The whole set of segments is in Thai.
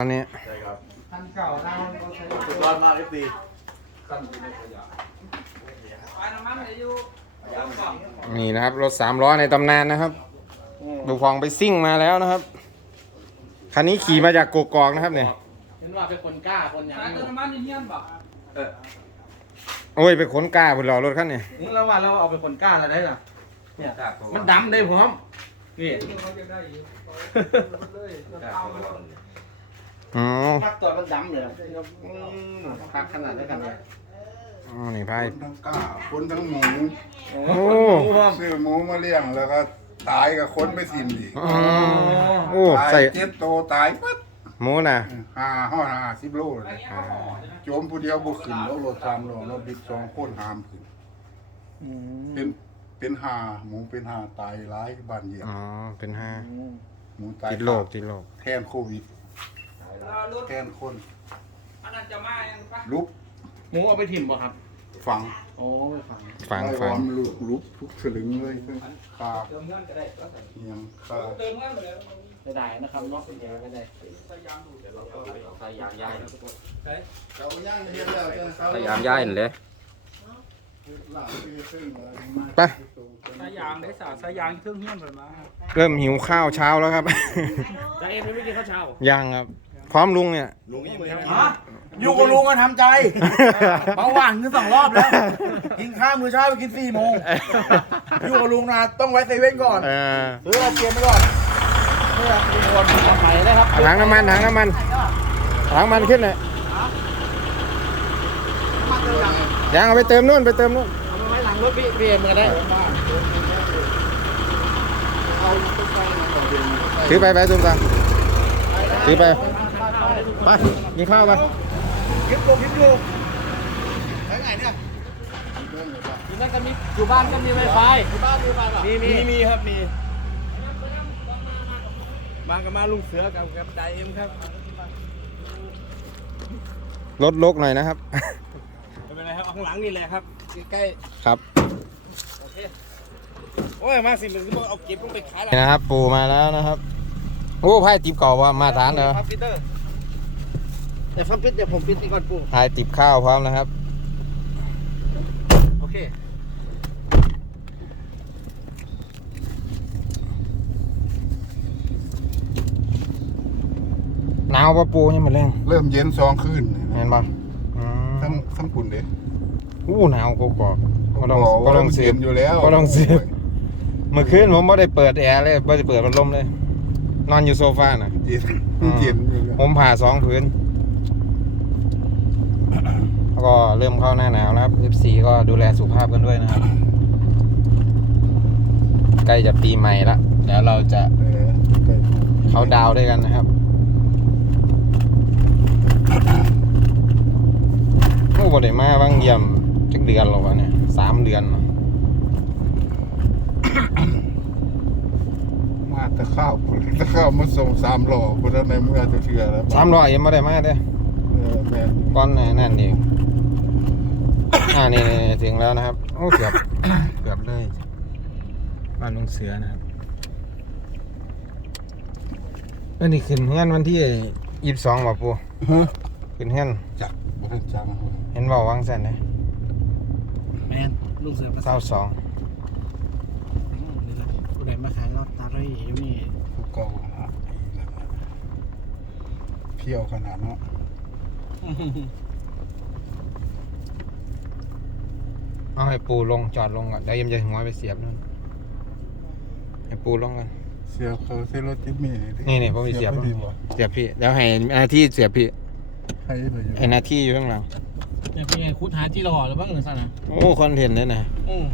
อันนี้ใช่ครับคันเก่าเราเราใช้สุดยอดมากเอฟซีไฟน้ำมันเลยอยู่ยางกล่องนี่นะครับรถสามล้อในตำนานนะครับดูพองไปซิ่งมาแล้วนะครับ คันนี้ขี่มาจากกกอกนะครับเนี่ยเห็นว่าเป็นคนกล้าคนอย่างสายนี้เติมน้ำมันนี่เฮี้ยนบ่เออโอ้ยไปขนกล้าบนหล่อรถคันนี้นี่เราว่าเราเอาเป็นคนกล้าอะไรได้หรอเนี่ยมันดำได้พร้อมนี่เขาจะได้ อยู่เลยเอาไปเลยอ๋อพักตัวมันดำเลยพักขนาดได้กันเนี่ยอ๋อนี่พายคนทั้งก้าคนทั้งหมูโอ้ซื้อหมูมาเลี้ยงแล้วก็ตายกับคนไม่สิ้นอีกอ๋อโอ้ตายใส่เจ็บโตตายปั๊บหมูน่ะห้าห้อห้าสิบโลเลยอ่าโจมผู้เดียวบุกขึ้นแล้วรถสามโลรถบิ๊กสองคนหามขึ้นเป็นเป็นหาหมูเป็นหาตายร้ายบ้านเหยียบอ๋อเป็นห้าหมูตายติดโรคติดโรคแทนโควิด รถแทนคนอันนั้นจะมายังปะลุกหมูเอาไปถิ่มป่ะครับ ฝังโอ้ไปฝังฟังไอ้ฟังวอมลุกลุกทุกสลึงเลยคาเติมเงินก็ได้เหียงคาเติมเงินเลยจะได้นะครับเนาะเดี๋ยวก็ได้พยายามดูเดี๋ยวเราใส่ยางยายเราย่างเฮียแล้วจะเขาพยายามย้ายนั่นแหละไปสายยางได้สาสายยางเครื่องเฮี้ยนไปมา เริ่มหิวข้าวเช้าแล้วครับ จะเอ็มไม่กินข้าวเช้ายังครับ พร้อมลุงเนี่ย ลุงยังไม่ได้ฮะอยู่กับลุงก็ทำใจเบาหวานขึ้นสองรอบแล้ว กินข้าวมื้อเช้าไปกินสี่โมงอยู่กับลุงนะต้องไว้เซเว่นก่อนเออซื้ออะไรเตรียมไปก่อนเพื่อลุงวนปลอดภัยนะครับถังน้ำมันถังน้ำมันถังน้ำมันขึ้นเลยยังเอาไปเติมนู่นไปเติมนู่นเอาไว้หลังรถพี่พี่เอ็มก็ได้ถือไปไปตุ้มตามถือไป ไปกินข้าวไปคลิปลงคลิปอยู่ไปไหนเนี่ยอยู่นั่นก็มีอยู่บ้านก็มีไวไฟอยู่บ้านมีไฟป่ะมีมีมีครับมีมากับมาลุงเสือกับกับไดเอ็มครับลดลกหน่อยนะครับไม่เป็นไรครับเอาข้างหลังนี่แหละครับใกล้ครับๆโอเคโอ้ยมาสิมันก็เอาเก็บลงไปขายนี่นะครับ ปูมาแล้วนะครับ โอ้ไพ่ติบเก่าว่ามาทานเหรอพับปิเตอร์ แต่พับปิดเดี๋ยวผมปิดนี่ก่อนปู่พายติบข้าวพร้อมนะครับ โอเคหนาวปะปูยังไม่แรงเริ่มเย็นสองคืนเห็นปะอืมทั้งทั้งปุ่นเด้อู้หนาวกกอกก็ต้องก็ต้องเสียบอยู่แล้วก็ต้องเสียบเมื่อคืนผมไม่ได้เปิดแอร์เลยไม่ได้เปิดพัดลมเลย นอนอยู่โซฟาน่ะเย็นเย็นอยู่แล้วผมผ่าสองพื้น แล้วก็เริ่มเข้าหน้าหนาวนะครับ F4 ก็ดูแลสุขภาพกันด้วยนะครับ ใกล้จะปีใหม่ละเดี๋ยวเราจะเออใกล้ถูกเขาดาวน์ด้วยกันนะครับ โอ้บ่ได้มาบางเยี่ยมจักเดือนหรอวะเนี่ยสามเดือนเนาะมาแตะข้าวพุ่นแตะข้าวมาส่งสามหล่อพุ่นแล้วในเมื่อจะเถื่อแล้วสามร้อยยังไม่ได้มาเด้อเออแม่น ก้อนนั่นเองอ่านี่ๆถึงแล้วนะครับโอ้เกือบเกือบเลยบ้านลุงเสือนะครับเอ้ยนี่ขึ้นเฮือนวันที่ยี่สิบสองบ่ปูฮะขึ้นเฮือนจักบ่ทันจังเห็นบอกวางแสนเลยแมนลุงเสือประเศร้าสองนี่แหละผู้ใดมาขายลอตเตอรี่อยู่นี่ผู้เก่าหาเพียวขนาดเนาะ เอาให้ปูลงจอดลงก่อนเดี๋ยวยังจะหัวไปเสียบนู่นให้ปูลงกันเสียบเขาเส้นรถจิ๊บมี่นี่นี่ผมมีเสียบไม่ดีบ่เสียบพี่ แล้วให้หน้าที่เสียบพี่ให้ไปอยู่ไอ้หน้าที่อยู่ข้างหลังเนี่ยเป็นไงคุดหาที่รอหรือบ้างหรือสั่นนะโอ้คอนเทนต์เลยนะอืม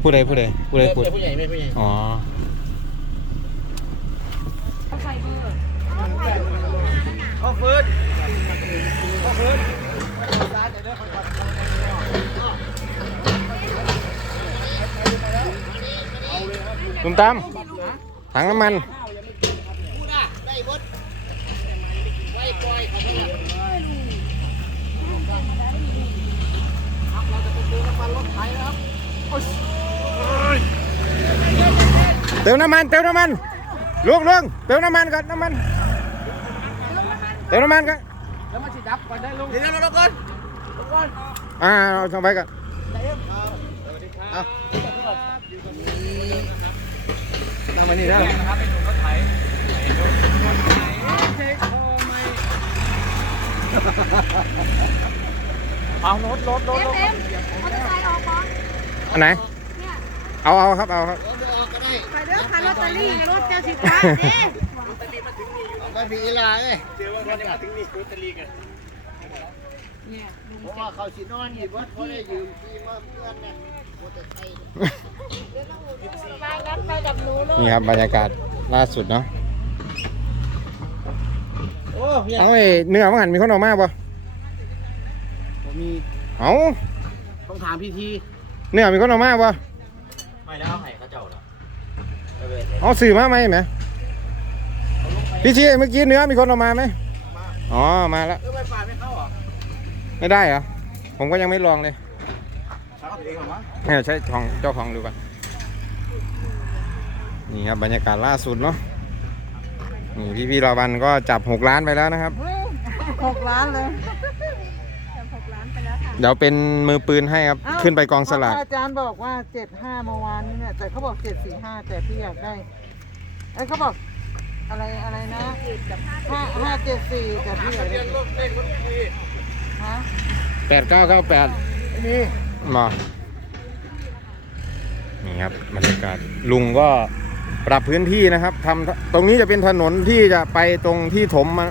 ผู้ใดผู้ใดผู้ใดพูดผู้ใหญ่ไม่ผู้ใหญ่อ๋อพ่อเฟิร์สพ่อเฟิร์ส ตุ้มตามถังน้ำมันเติมน้ำมันเติมน้ำมันลุงลุงเติมน้ำมันก่อนน้ำมันเติมน้ำมันกัน แล้วมาฉีดดับก่อนได้ลุงเดี๋ยวเราก่อนลงก่อนอ่าเอาช่องไปก่อนนั่งมานี่ได้นะครับเป็นหนุ่มรถไถเอารถรถรถเต็มเต็มมอเตอร์ไซค์ออกก่อนอันไหนเอาเอาครับเอาครับไปเด้อค่ะลอตเตอรี่รถเจ้าสิค้าเด้ ก็ผีลาเลยเนี่ยเพราะว่าเขาสินอนอยู่วัดเขาได้ยืมที่มาเพื่อนเนี่ยมอเตอร์ไซค์ไปงั้นไปกับหนูเลยนี่ครับบรรยากาศล่าสุดเนาะโอ้เพียเอาไอ้เนื้อมันหันมีคนออกมาป่ะผมมีเอาต้องถามพี่ทีเนื้อมีคนออกมาป่ะไม่แล้วให้เขาเจ้าเหรอเอาสื่อมาไหมไหม พี่ชี้เมื่อกี้เนื้อมีคนออกมาไหมอ๋อ มาแล้วเออไฟฟ้าไม่เข้าเหรอ ไม่ได้เหรอ ผมก็ยังไม่ลองเลยสาวตัวเองเหรอวะให้ใช้ของเจ้าของดูก่อนนี่ครับบรรยากาศล่าสุดเนาะ นี่พี่พี่ๆรอบันก็จับหกล้านไปแล้วนะครับ หกล้านเลยจับหกล้านไปแล้วค่ะเดี๋ยวเป็นมือปืนให้ครับขึ้นไปกองสลาก อาจารย์บอกว่าเจ็ดห้าเมื่อวานนี้เนี่ยแต่เขาบอกเจ็ดสี่ห้าแต่พี่อยากได้ไอ้ยเขาบอก อะไรอะไรนะห้าห้าเจ็ดสี่แต่พี่อยากได้ฮะแปดเก้าเก้าแปดนี่มานี่ครับบรรยากาศลุงก็ปรับพื้นที่นะครับทำตรงนี้จะเป็นถนนที่จะไปตรงที่ถมมา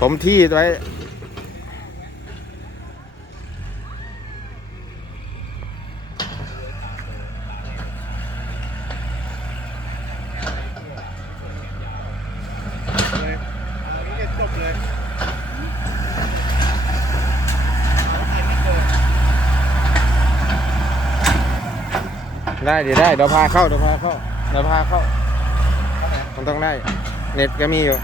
ถมที่ไว้ จบเลยได้เดี๋ยวได้เดี๋ยวพาเข้าเดี๋ยวพาเข้าเดี๋ยวพาเข้ามันต้องได้ เน็ตก็มีอยู่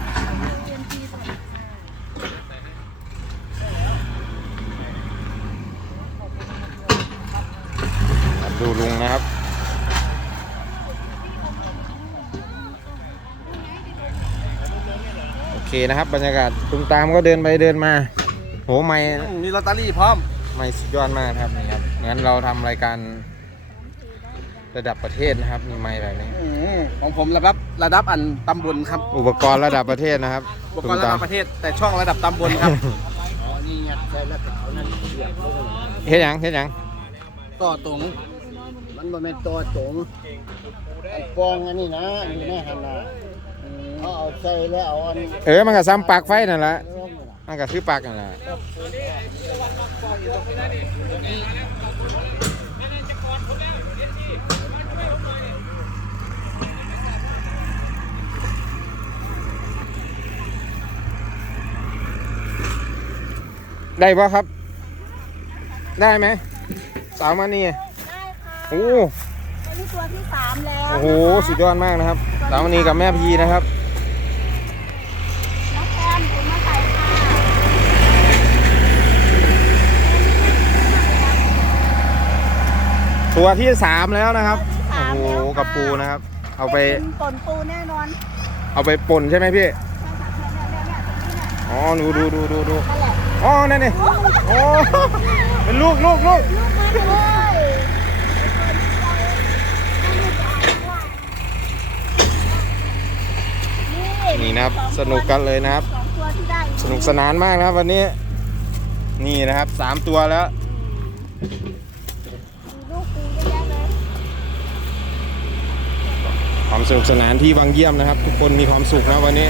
ดูลุงนะครับ โอเค นะครับ บรรยากาศตุมตามก็เดินไปเดินมา โหไม่มีลอตเตอรี่พร้อมไม่สุดยอดมากนะครับนี่ครับงั้นเราทำรายการระดับประเทศนะครับ มีไม่แบบนี้ของผมระดับระดับอันตำบลครับอุปกรณ์ระดับประเทศนะครับอุปกรณ์ระดับประเทศแต่ช่องระดับตำบลครับอ๋อนี่ไงใส่แล้วก็เอานั่นเสียบลงเฮ็ดหยังเฮ็ดหยังต่อตรงมันบ่แม่นตัวตรงไอ้ฟองอันนี้นะอยู่ในหันน่ะ เขาเอาใส่แล้วเอาอันเออมันก็ซ้ำปลักไฟนั่นแหละเริ่มล่ะมันก็คือปลักนั่นแหละได้ปะครับ ได้ไหมสาวมานี่ได้ค่ะโอ้ ตัวนี้ตัวที่สามแล้วโอ้โหสุดยอดมากนะครับสาวมานีกับแม่พีนะครับ น้องแอมคุณมาใส่ค่ะ ตัวที่สามแล้วนะครับตัวที่โอ้สามโหแล้วค่ะ กับปูนะครับ เอาไปเป็นป่นปูแน่นอนเอาไปป่นใช่ไหมพี่ใช่ค่ะเนี่ยเนี่ยเนี่ยเนี่ยอ๋อดูดูดูดูดูนั่นแหละอ๋อนั่นนี่โอ้เป็นลูกลูกลูกลูกมาเลยนี่นะครับ สนุกกันเลยนะครับ สองตัวที่ได้สนุกสนานมากนะครับวันนี้ นี่นะครับสามตัวแล้ว มีลูกปูเยอะแยะเลย ความสนุกสนานที่วังเยี่ยมนะครับ ทุกคนมีความสุขนะวันนี้